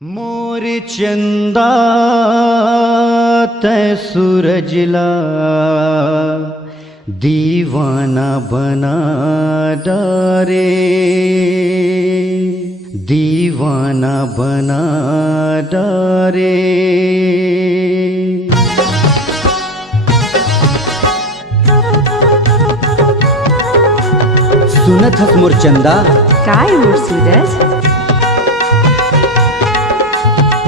मोर चंदा तै सूरजला दीवाना बना डारे, दीवाना बना डारे। सुनत हस मोर चंदा काय मोर सूरज,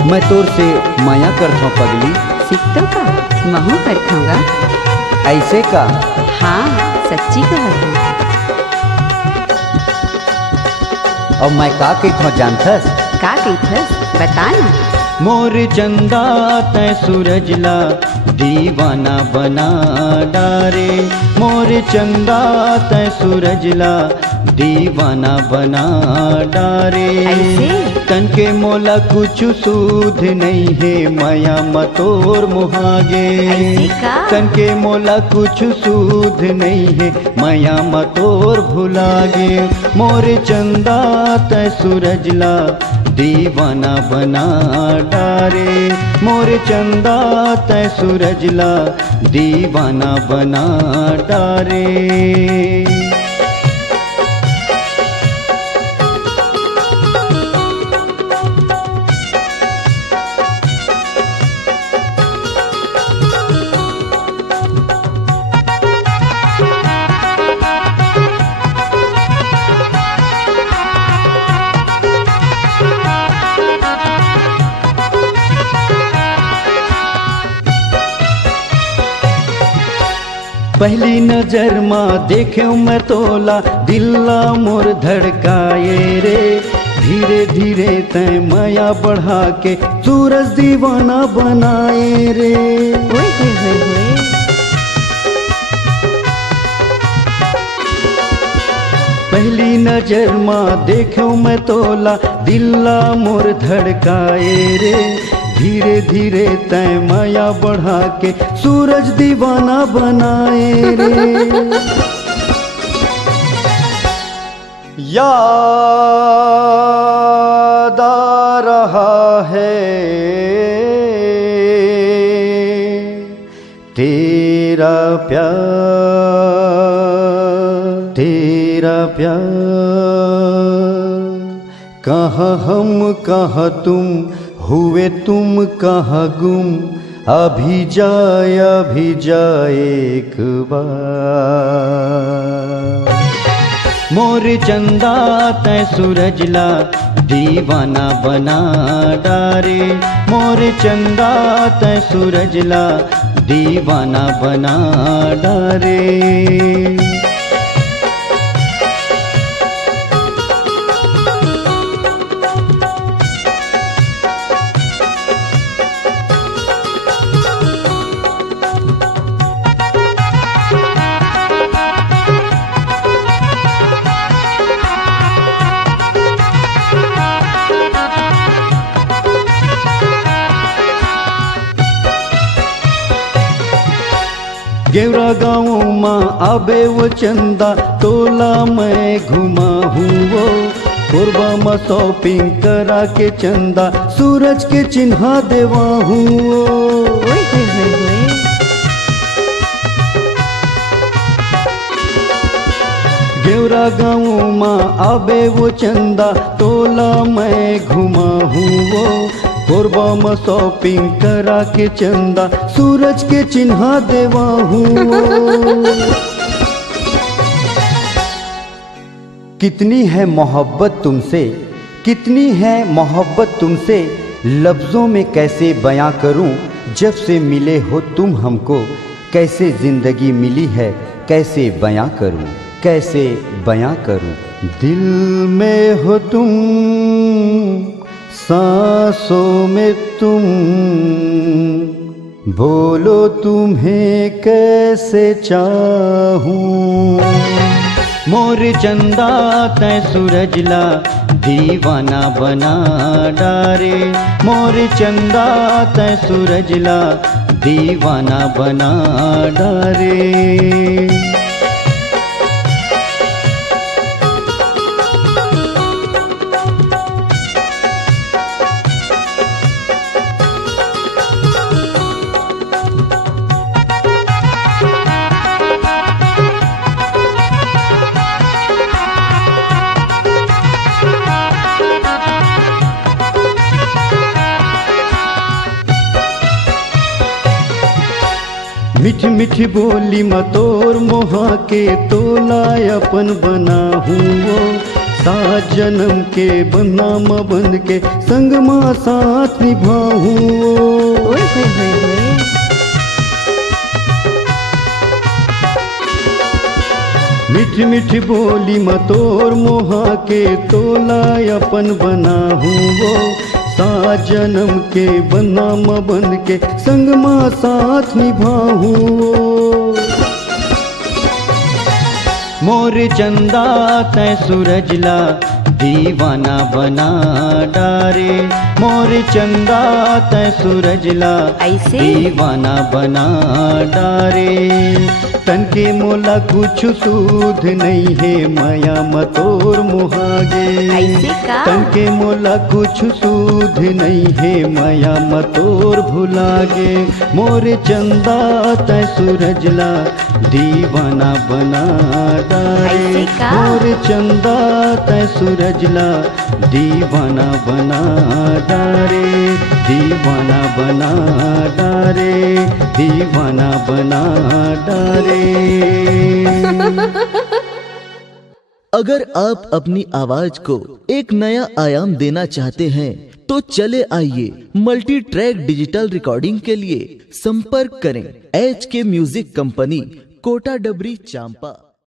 मैं तोर से माया करता पगली। सिकतो का महू करथाऊंगा। ऐसे का? हाँ सच्ची कहत हूँ। और मैं का कहता जानथस? का कहथस बता ना। मोर चंदा तै सूरजला दीवाना बना डारे, मोर चंदा तै सूरजला दीवाना बना डारे। ऐसे? तन के मोला कुछ सूध नहीं है, माया मतोर मुहागे। ऐसे का? तन के मोला कुछ सूध नहीं है, माया मतोर भुलागे। मोर चंदा तै सूरजला दीवाना बना डारे, मोर चंदा तै सूरजला दीवाना बना डारे। पहली नजर माँ देखे मैं तोला, दिल्ला मोर धड़काए रे। धीरे धीरे तय माया बढ़ा के सूरज दीवाना बनाए रे। ओए होए होए होए। पहली नजर माँ देखे मैं तोला, दिल्ला मोर धड़काए रे। धीरे धीरे तय माया बढ़ा के सूरज दीवाना बनाए रे। याद आ रहा है तेरा प्यार, तेरा प्यार। कहाँ हम कहाँ तुम, हुए तुम कहाँ गुम, अभी जाए एक बार। मोर चंदा तै सूरजला दीवाना बना डारे, मोर चंदा तै सूरजला दीवाना बना डारे। गेवरा गाँव माँ आबे वो चंदा, तोला मैं घुमा हुओ। कोरबा में शॉपिंग करा के चंदा, सूरज के चिन्हा देवा हुओ। ओए होए होए होए। गेवरा गाँव माँ आबे वो चंदा, तोला मैं घुमा हुओ। कोरबा में शॉपिंग करा के चंदा, सूरज के चिन्हा देवा हुओ। कितनी है मोहब्बत तुमसे, कितनी है मोहब्बत तुमसे, लफ्ज़ों में कैसे बयां करूं। जब से मिले हो तुम हमको, कैसे ज़िंदगी मिली है, कैसे बयां करूं, कैसे बयां करूं। दिल में हो तुम, सांसों में तुम, बोलो तुम्हें कैसे चाहूं। मोर चंदा तै सूरजला दीवाना बना डारे, मोर चंदा तै सूरजला दीवाना बना डारे। मीठी मीठी बोली मतोर मोहा के तोला अपन बनाहूँ वो, सात जन्म के बंधा म बंध के संग माँ साथ निभाऊँ वो। ओए होए होए होए। मीठी मीठी बोली मतोर मोहा के तोला अपन बनाहूँ वो, सात जन्म के बंधा म बंध के संग माँ साथ निभाऊँ वो। मोर चंदा तै सूरजला दीवाना बना डारे, मोर चंदा तै सूरजला ऐसे? दीवाना बना डारे। तन के मोला कुछ सूध नहीं है माया मतोर मुहागे, ऐसे का? तन के मोला कुछ सूध नहीं है माया मतोर भुलागे। मोर चंदा तै सूरजला दीवाना बना डारे, ऐसे का? मोर चंदा तै सूरजला दीवाना बना डारे, दीवाना बना डारे, दीवाना बना डारे। अगर आप अपनी आवाज को एक नया आयाम देना चाहते हैं तो चले आइए मल्टी ट्रैक डिजिटल रिकॉर्डिंग के लिए संपर्क करें HK म्यूजिक कंपनी, कोटा डबरी, चांपा।